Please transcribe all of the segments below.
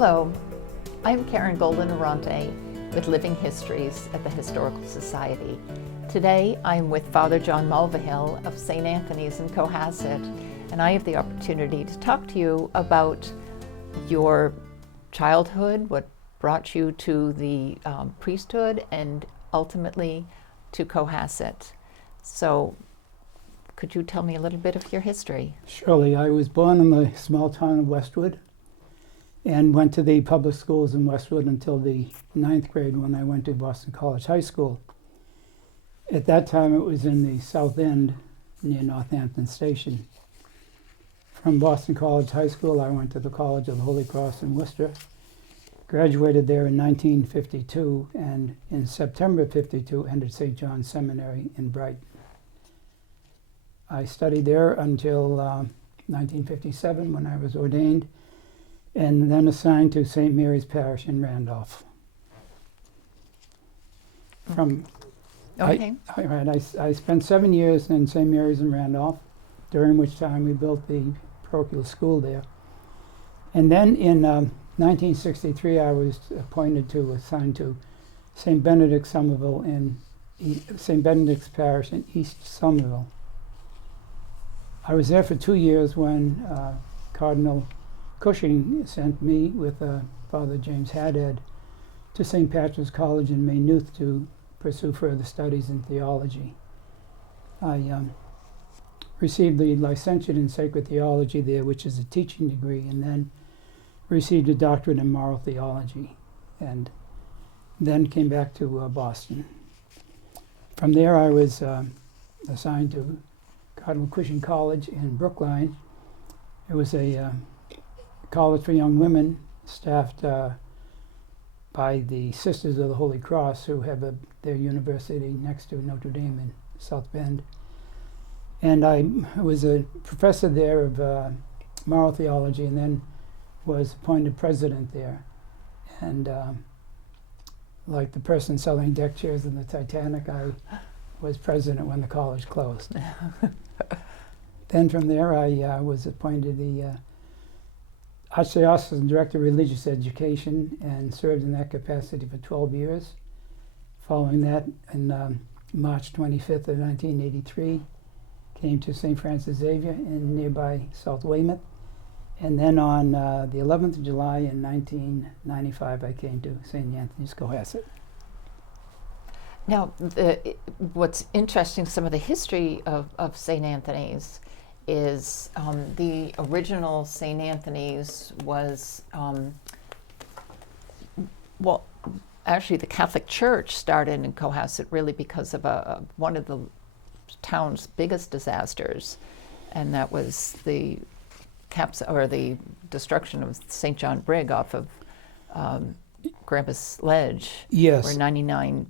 Hello, I'm Karen Golden Oronte with Living Histories at the Historical Society. Today I'm with Father John Mulvehill of St. Anthony's in Cohasset, and I have the opportunity to talk to you about your childhood, what brought you to the priesthood, and ultimately to Cohasset. So could you tell me a little bit of your history? Surely. I was born in the small town of Westwood and went to the public schools in Westwood until the 9th grade when I went to Boston College High School. At that time it was in the South End near Northampton Station. From Boston College High School I went to the College of the Holy Cross in Worcester, graduated there in 1952, and in September of '52 entered St. John's Seminary in Brighton. I studied there until 1957 when I was ordained, and then assigned to St. Mary's Parish in Randolph. I spent 7 years in St. Mary's in Randolph, during which time we built the parochial school there. And then in 1963 I was assigned to St. Benedict's Somerville in St. Benedict's Parish in East Somerville. I was there for 2 years when Cardinal Cushing sent me with Father James Haddad to St. Patrick's College in Maynooth to pursue further studies in theology. I received the licentiate in sacred theology there, which is a teaching degree, and then received a doctorate in moral theology, and then came back to Boston. From there I was assigned to Cardinal Cushing College in Brookline. It was a college for young women staffed by the Sisters of the Holy Cross, who have their university next to Notre Dame in South Bend. And I was a professor there of moral theology, and then was appointed president there. And like the person selling deck chairs in the Titanic, I was president when the college closed. Then from there I was appointed the Archdiocesan Director of Religious Education and served in that capacity for 12 years. Following that, on March 25th of 1983, came to St. Francis Xavier in nearby South Weymouth. And then on the 11th of July in 1995, I came to St. Anthony's, Cohasset. Now, what's interesting, some of the history of St. Anthony's is the original St. Anthony's was, well, actually the Catholic Church started in Cohasset really because of one of the town's biggest disasters, and that was the destruction of St. John Brig off of Grampus Ledge, yes, where 99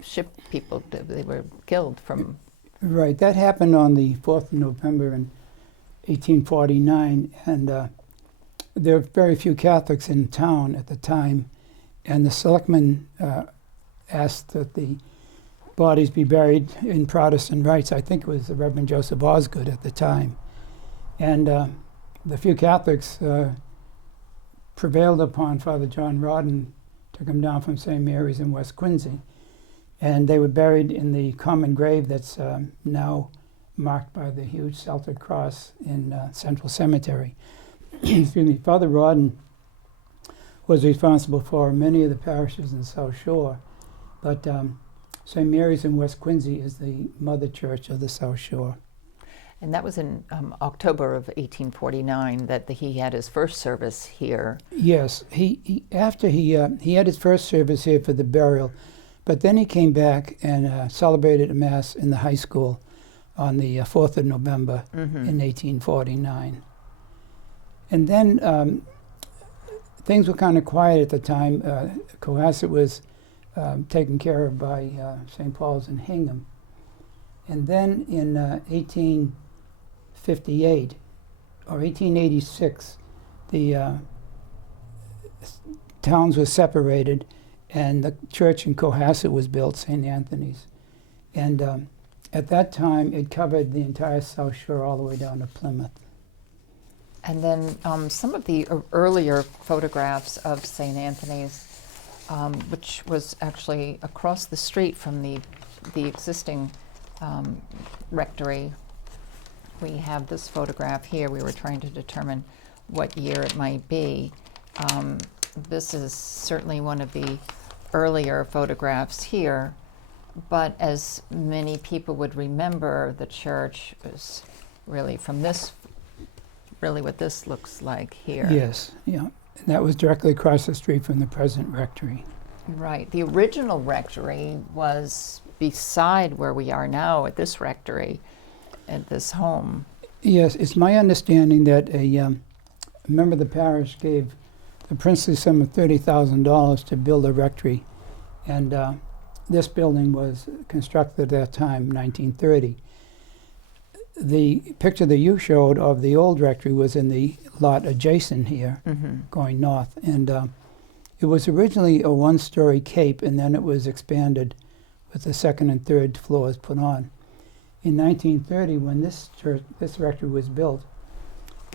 ship people, they were killed from. Right, that happened on the 4th of November in 1849, and there were very few Catholics in town at the time, and the selectmen asked that the bodies be buried in Protestant rites. I think it was the Reverend Joseph Osgood at the time. And the few Catholics prevailed upon Father John Rodden to come down from St. Mary's in West Quincy. And they were buried in the common grave that's now marked by the huge Celtic cross in Central Cemetery. Excuse me. Father Rodden was responsible for many of the parishes in the South Shore, but St. Mary's in West Quincy is the mother church of the South Shore. And that was in October of 1849 that he had his first service here. Yes, he had his first service here for the burial, but then he came back and celebrated a Mass in the high school on the 4th of November in 1849. And then things were kind of quiet at the time. Cohasset was taken care of by St. Paul's in Hingham. And then in 1858 or 1886, the towns were separated, and the church in Cohasset was built, St. Anthony's. And at that time, it covered the entire South Shore all the way down to Plymouth. And then some of the earlier photographs of St. Anthony's, which was actually across the street from the existing rectory. We have this photograph here. We were trying to determine what year it might be. This is certainly one of the earlier photographs here, but as many people would remember, the church was really from this, really what this looks like here. Yes, yeah. And that was directly across the street from the present rectory. Right. The original rectory was beside where we are now at this rectory, at this home. Yes, it's my understanding that a member of the parish gave the princely sum of $30,000 to build a rectory, and this building was constructed at that time, 1930. The picture that you showed of the old rectory was in the lot adjacent here, going north, and it was originally a one-story cape, and then it was expanded with the second and third floors put on. In 1930, when this rectory was built,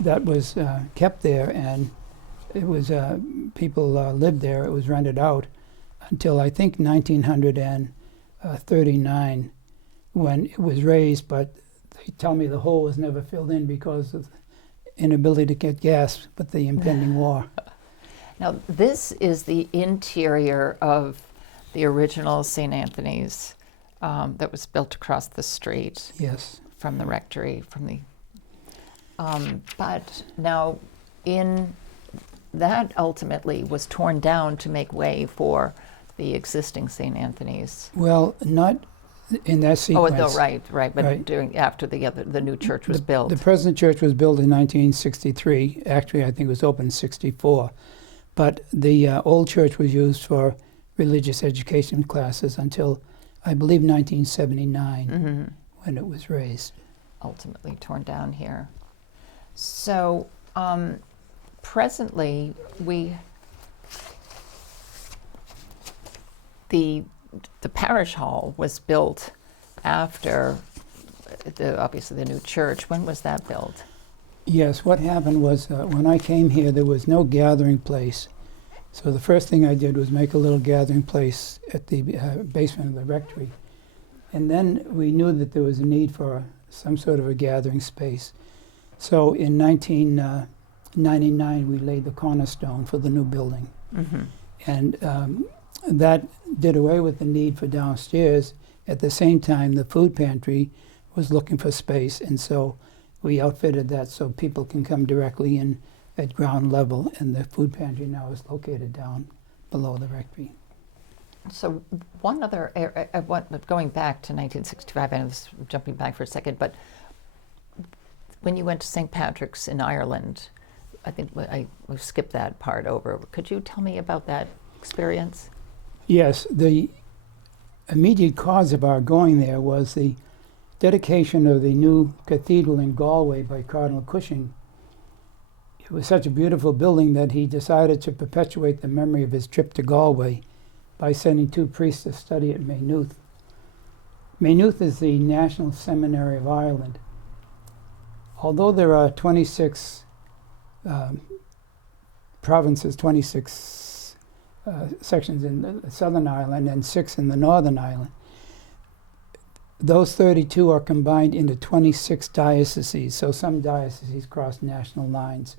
that was kept there, and it was people lived there. It was rented out until I think 1939, when it was raised. But they tell me the hole was never filled in because of inability to get gas with the impending war. Now, this is the interior of the original St. Anthony's that was built across the street. Yes. From the rectory, from the. But now, that ultimately was torn down to make way for the existing St. Anthony's. Well, not in that sequence. Oh, no, right. But after the new church was built. The present church was built in 1963. Actually, I think it was opened in 64. But the old church was used for religious education classes until, I believe, 1979, when it was raised. Ultimately torn down here. So, presently, the parish hall was built after obviously the new church. When was that built? Yes, what happened was when I came here, there was no gathering place. So the first thing I did was make a little gathering place at the basement of the rectory. And then we knew that there was a need for some sort of a gathering space. So in 1999, we laid the cornerstone for the new building. And that did away with the need for downstairs. At the same time, the food pantry was looking for space, and so we outfitted that so people can come directly in at ground level, and the food pantry now is located down below the rectory. So one other area, going back to 1965, I was jumping back for a second, but when you went to St. Patrick's in Ireland, I think I skipped that part over. Could you tell me about that experience? Yes, the immediate cause of our going there was the dedication of the new cathedral in Galway by Cardinal Cushing. It was such a beautiful building that he decided to perpetuate the memory of his trip to Galway by sending 2 priests to study at Maynooth. Maynooth is the National Seminary of Ireland. Although there are 26 provinces, 26 sections in the Southern Ireland and 6 in the Northern Ireland, those 32 are combined into 26 dioceses, so some dioceses cross national lines.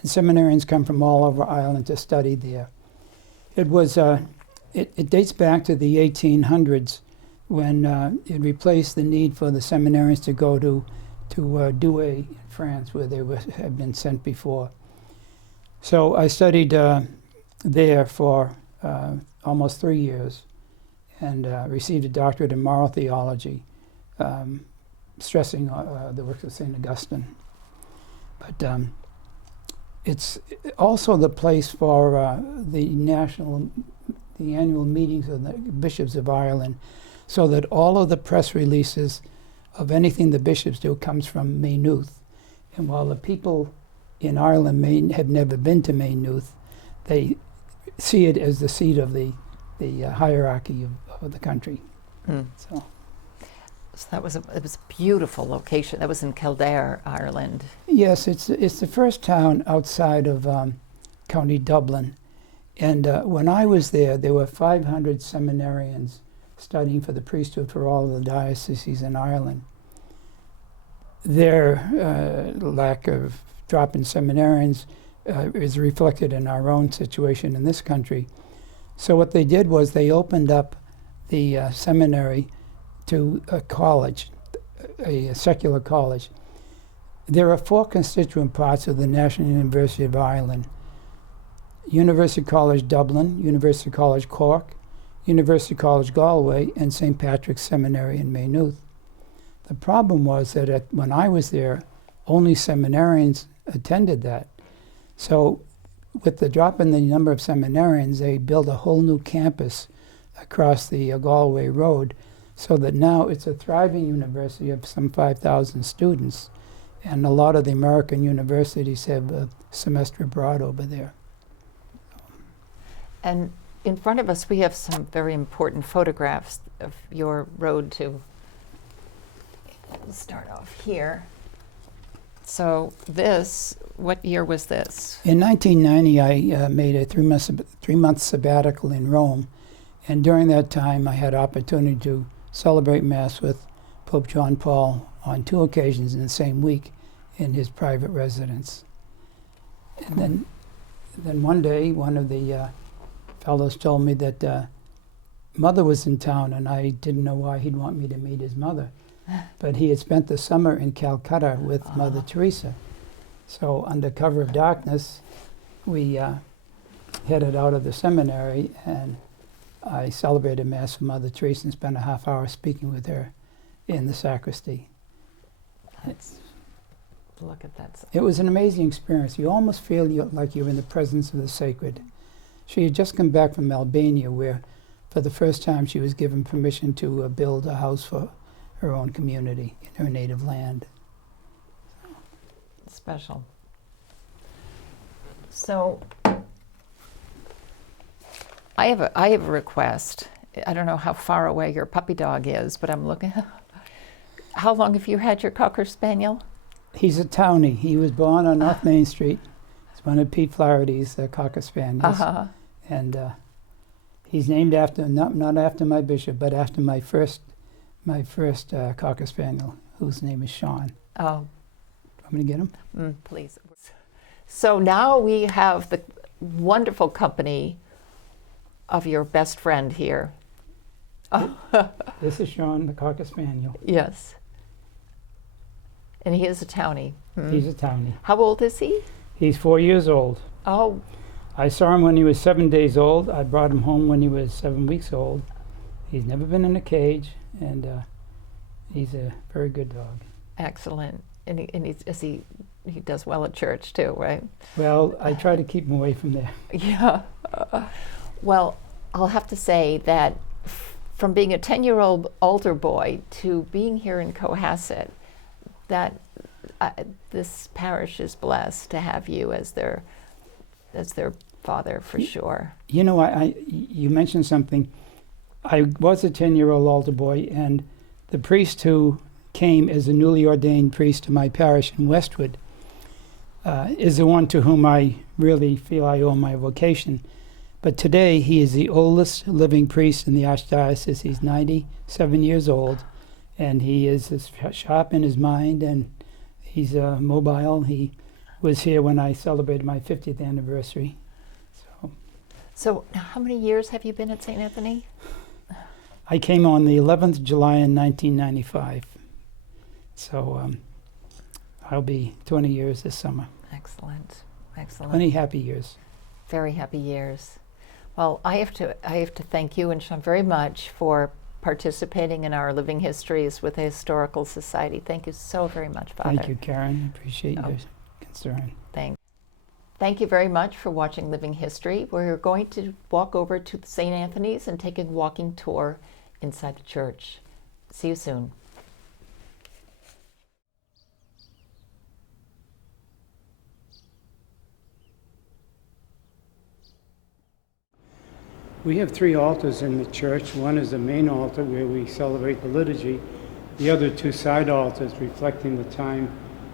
And seminarians come from all over Ireland to study there. It was it dates back to the 1800s when it replaced the need for the seminarians to go to Douai in France, where they had been sent before. So I studied there for almost 3 years and received a doctorate in moral theology, stressing the works of St. Augustine. But it's also the place for the annual meetings of the bishops of Ireland, so that all of the press releases of anything the bishops do comes from Maynooth. And while the people in Ireland may have never been to Maynooth, they see it as the seat of the hierarchy of the country. So it was a beautiful location. That was in Kildare, Ireland. Yes, it's the first town outside of County Dublin. And when I was there were 500 seminarians studying for the priesthood for all of the dioceses in Ireland. Their lack of drop in seminarians is reflected in our own situation in this country. So what they did was they opened up the seminary to a college, a secular college. There are 4 constituent parts of the National University of Ireland: University College Dublin, University College Cork, University College Galway, and St. Patrick's Seminary in Maynooth. The problem was that when I was there, only seminarians attended that. So with the drop in the number of seminarians, they built a whole new campus across the Galway Road, so that now it's a thriving university of some 5,000 students. And a lot of the American universities have a semester abroad over there. And in front of us, we have some very important photographs of your road to. We'll start off here. So this, what year was this? In 1990, I made a three-month sabbatical in Rome. And during that time, I had opportunity to celebrate Mass with Pope John Paul on 2 occasions in the same week in his private residence. And then one day, one of the fellows told me that Mother was in town, and I didn't know why he'd want me to meet his mother. But he had spent the summer in Calcutta with Mother Teresa. So under cover of darkness, we headed out of the seminary, and I celebrated Mass with Mother Teresa and spent a half hour speaking with her in the sacristy. Look at that. It was an amazing experience. You almost feel like you're in the presence of the sacred. She had just come back from Albania, where for the first time she was given permission to build a house for her own community in her native land. Special. So I have a request. I don't know how far away your puppy dog is, but I'm looking. How long have you had your Cocker Spaniel? He's a townie. He was born on North Main Street. It's one of Pete Flaherty's Cocker Spaniels. And he's named after, not after my bishop, but after my first Cocker Spaniel, whose name is Sean. Oh. Want me to get him? Please. So now we have the wonderful company of your best friend here. This is Sean, the Cocker Spaniel. Yes. And he is a townie. He's a townie. How old is he? He's 4 years old. Oh. I saw him when he was 7 days old. I brought him home when he was 7 weeks old. He's never been in a cage, and he's a very good dog. Excellent. And he does well at church too, right? Well, I try to keep him away from there. Yeah. Well, I'll have to say that from being a 10-year-old altar boy to being here in Cohasset, that this parish is blessed to have you as their father, for sure. You know, you mentioned something. I was a 10-year-old altar boy, and the priest who came as a newly ordained priest to my parish in Westwood is the one to whom I really feel I owe my vocation. But today he is the oldest living priest in the Archdiocese. He's 97 years old, and he is as sharp in his mind, and he's mobile. He was here when I celebrated my 50th anniversary. So how many years have you been at St. Anthony? I came on the 11th of July in 1995. So I'll be 20 years this summer. Excellent. Excellent. 20 happy years. Very happy years. Well, I have to thank you and Sean very much for participating in our Living Histories with the Historical Society. Thank you so very much, Father. Thank you, Karen. Appreciate your concern. Thank you very much for watching Living History. We're going to walk over to St. Anthony's and take a walking tour inside the church. See you soon. We have 3 altars in the church. One is the main altar where we celebrate the liturgy. The other 2 side altars reflecting the time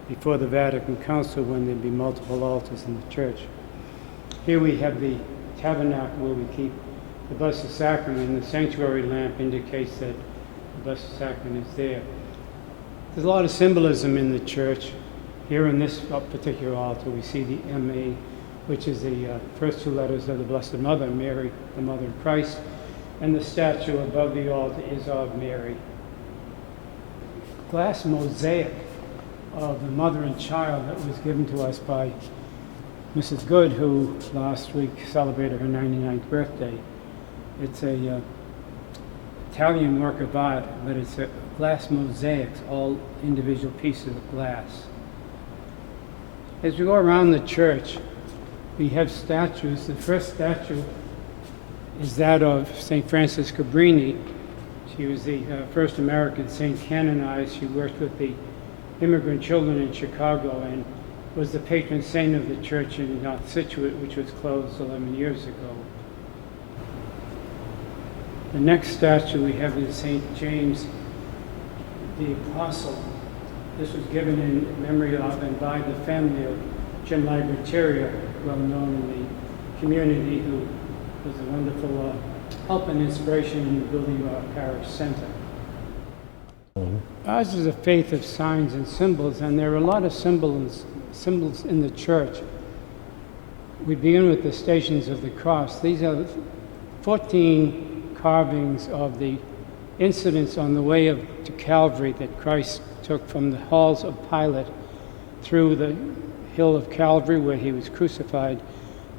before the Vatican Council when there'd be multiple altars in the church. Here we have the tabernacle where we keep the Blessed Sacrament, and the sanctuary lamp indicates that the Blessed Sacrament is there. There's a lot of symbolism in the church. Here in this particular altar we see the MA, which is the first two letters of the Blessed Mother, Mary, the Mother of Christ, and the statue above the altar is of Mary. Glass mosaic of the mother and child that was given to us by Mrs. Good, who last week celebrated her 99th birthday. It's a Italian work of art, but it's a glass mosaics, all individual pieces of glass. As we go around the church, we have statues. The first statue is that of St. Frances Cabrini. She was the first American saint canonized. She worked with the immigrant children in Chicago and was the patron saint of the church in North Scituate, which was closed 11 years ago. The next statue we have is St. James the Apostle. This was given in memory of and by the family of Jim Libertaria, well known in the community, who was a wonderful help and inspiration in the building of our parish center. Ours is a faith of signs and symbols, and there are a lot of symbols in the church. We begin with the Stations of the Cross. These are 14 carvings of the incidents on the way to Calvary that Christ took from the halls of Pilate through the hill of Calvary, where he was crucified,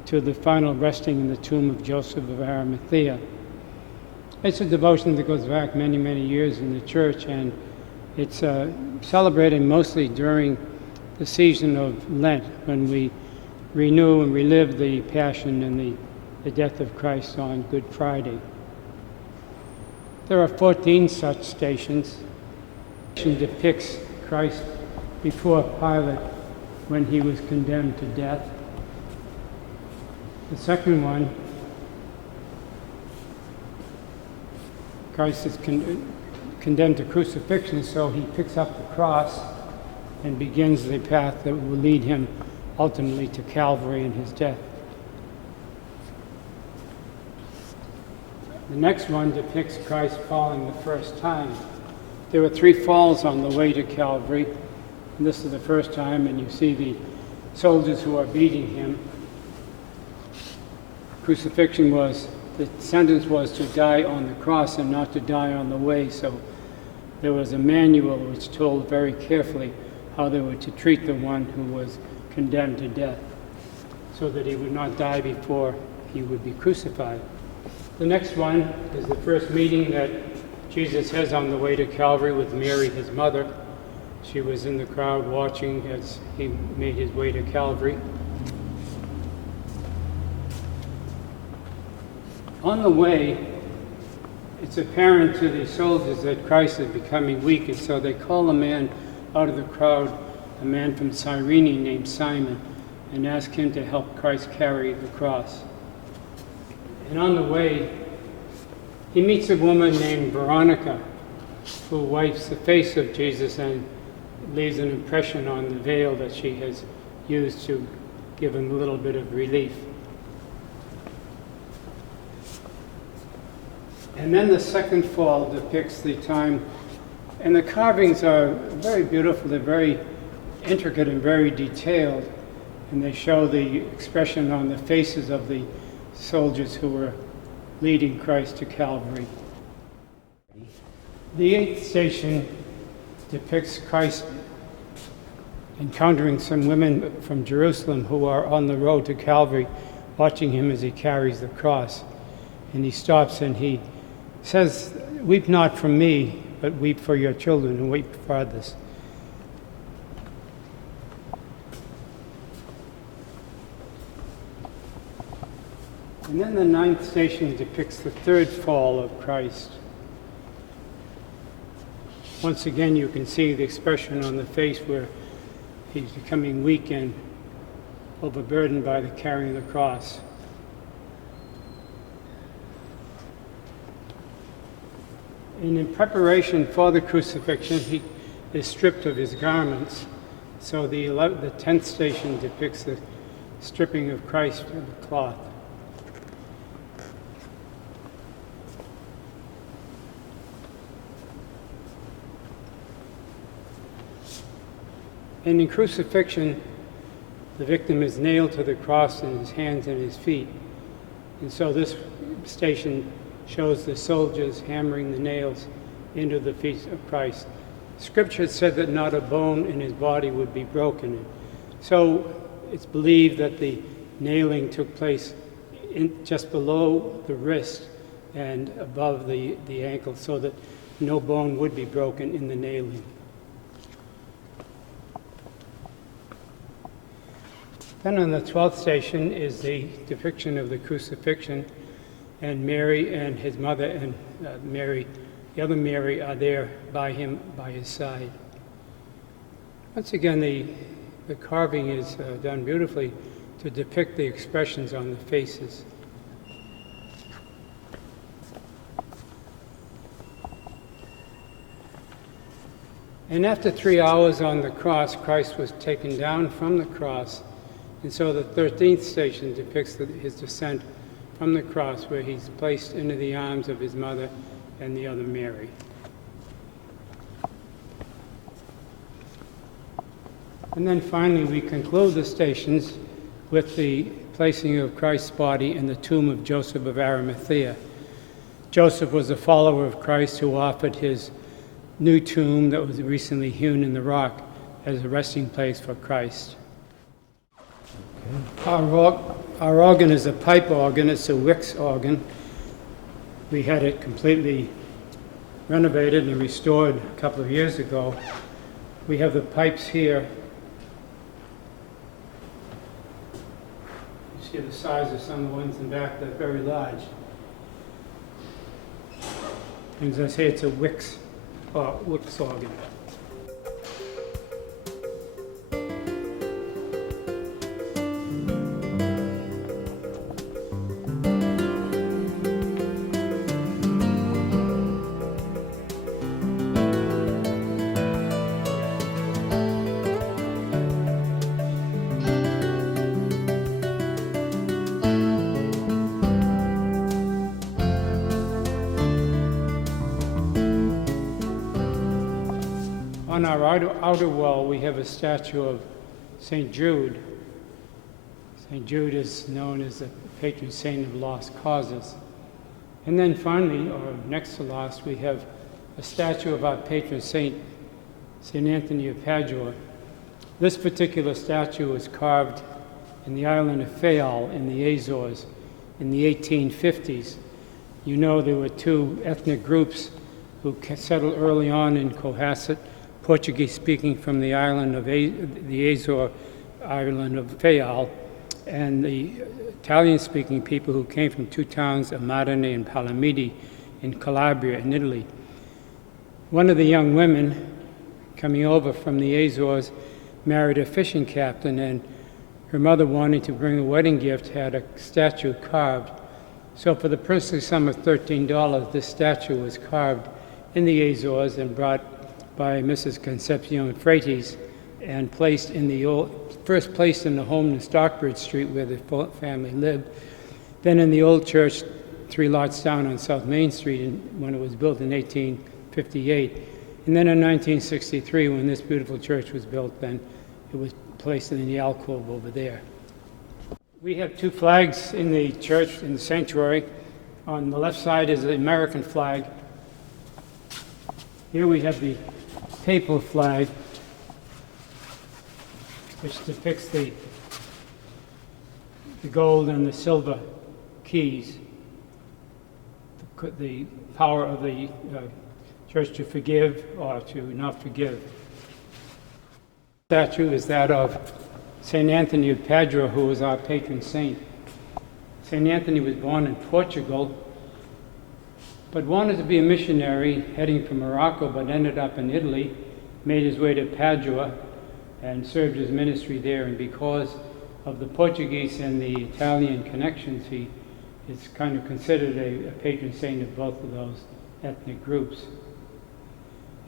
to the final resting in the tomb of Joseph of Arimathea. It's a devotion that goes back many, many years in the church, and it's celebrated mostly during the season of Lent, when we renew and relive the Passion and the death of Christ on Good Friday. There are 14 such stations. It depicts Christ before Pilate when he was condemned to death. The second one, Christ is condemned to crucifixion, so he picks up the cross and begins the path that will lead him ultimately to Calvary and his death. The next one depicts Christ falling the first time. There were 3 falls on the way to Calvary, and this is the first time, and you see the soldiers who are beating him. Crucifixion the sentence was to die on the cross and not to die on the way, so there was a manual which told very carefully how they were to treat the one who was condemned to death, so that he would not die before he would be crucified. The next one is the first meeting that Jesus has on the way to Calvary with Mary, his mother. She was in the crowd watching as he made his way to Calvary. On the way, it's apparent to the soldiers that Christ is becoming weak, and so they call a man out of the crowd, a man from Cyrene named Simon, and ask him to help Christ carry the cross. And on the way, he meets a woman named Veronica, who wipes the face of Jesus and leaves an impression on the veil that she has used to give him a little bit of relief. And then the second fall depicts the time, and the carvings are very beautiful. They're very intricate and very detailed, and they show the expression on the faces of the soldiers who were leading Christ to Calvary. The 8th station depicts Christ encountering some women from Jerusalem who are on the road to Calvary, watching him as he carries the cross. And he stops and he says, "Weep not for me, but weep for your children and weep for others." And then the 9th station depicts the 3rd fall of Christ. Once again, you can see the expression on the face where he's becoming weak and overburdened by the carrying the cross. And in preparation for the crucifixion, he is stripped of his garments, So the 10th station depicts the stripping of Christ of the cloth. And in crucifixion, the victim is nailed to the cross in his hands and his feet. And so this station shows the soldiers hammering the nails into the feet of Christ. Scripture said that not a bone in his body would be broken. So it's believed that the nailing took place just below the wrist and above the ankle, so that no bone would be broken in the nailing. Then on the 12th station is the depiction of the crucifixion, and Mary and his mother and the other Mary are there by him, by his side. Once again, the carving is done beautifully to depict the expressions on the faces. And after 3 hours on the cross, Christ was taken down from the cross. And so the 13th station depicts his descent from the cross, where he's placed into the arms of his mother and the other Mary. And then finally, we conclude the stations with the placing of Christ's body in the tomb of Joseph of Arimathea. Joseph was a follower of Christ who offered his new tomb that was recently hewn in the rock as a resting place for Christ. Our organ is a pipe organ. It's a Wicks organ. We had it completely renovated and restored a couple of years ago. We have the pipes here. You see the size of some of the ones in the back, they're very large. And as I say, it's a Wicks organ. On our outer wall, we have a statue of St. Jude. St. Jude is known as the patron saint of lost causes. And then finally, or next to last, we have a statue of our patron saint, St.Anthony of Padua. This particular statue was carved in the island of Fayal in the Azores in the 1850s. You know, there were two ethnic groups who settled early on in Cohasset, Portuguese speaking from the island of the Azore island of Fayal, and the Italian speaking people who came from two towns of Modane and Palamidi in Calabria in Italy. One of the young women coming over from the Azores married a fishing captain, and her mother, wanting to bring a wedding gift, had a statue carved. So for the princely sum of $13, this statue was carved in the Azores and brought by Mrs. Concepcion Freites and first placed in the home in Stockbridge Street where the family lived, then in the old church 3 lots down on South Main Street when it was built in 1858. And then in 1963, when this beautiful church was built, then it was placed in the alcove over there. We have 2 flags in the church, in the sanctuary. On the left side is the American flag. Here we have the papal flag, which depicts the gold and the silver keys, the power of the church to forgive or to not forgive. The statue is that of St. Anthony of Padua, who was our patron saint. St. Anthony was born in Portugal, but wanted to be a missionary heading from Morocco, but ended up in Italy, made his way to Padua, and served his ministry there. And because of the Portuguese and the Italian connections, he is kind of considered a patron saint of both of those ethnic groups.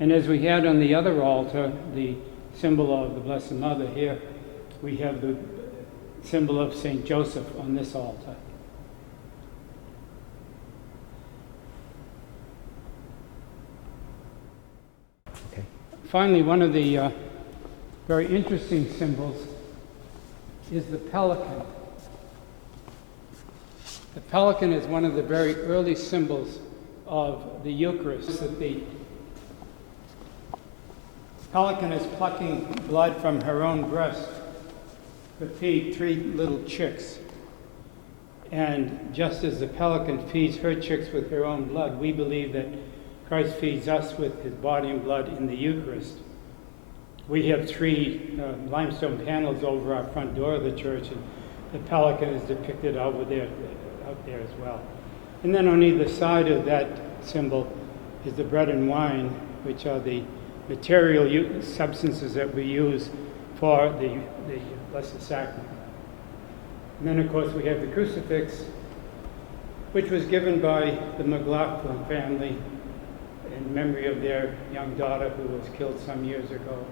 And as we had on the other altar, the symbol of the Blessed Mother. Here we have the symbol of St. Joseph on this altar. Okay. Finally, one of the very interesting symbols is the pelican. The pelican is one of the very early symbols of the Eucharist. That the pelican is plucking blood from her own breast to feed 3 little chicks. And just as the pelican feeds her chicks with her own blood, we believe that Christ feeds us with his body and blood in the Eucharist. We have 3 limestone panels over our front door of the church, and the pelican is depicted out there as well. And then on either side of that symbol is the bread and wine, which are the material substances that we use for the Blessed Sacrament. And then, of course, we have the crucifix, which was given by the McLaughlin family in memory of their young daughter who was killed some years ago.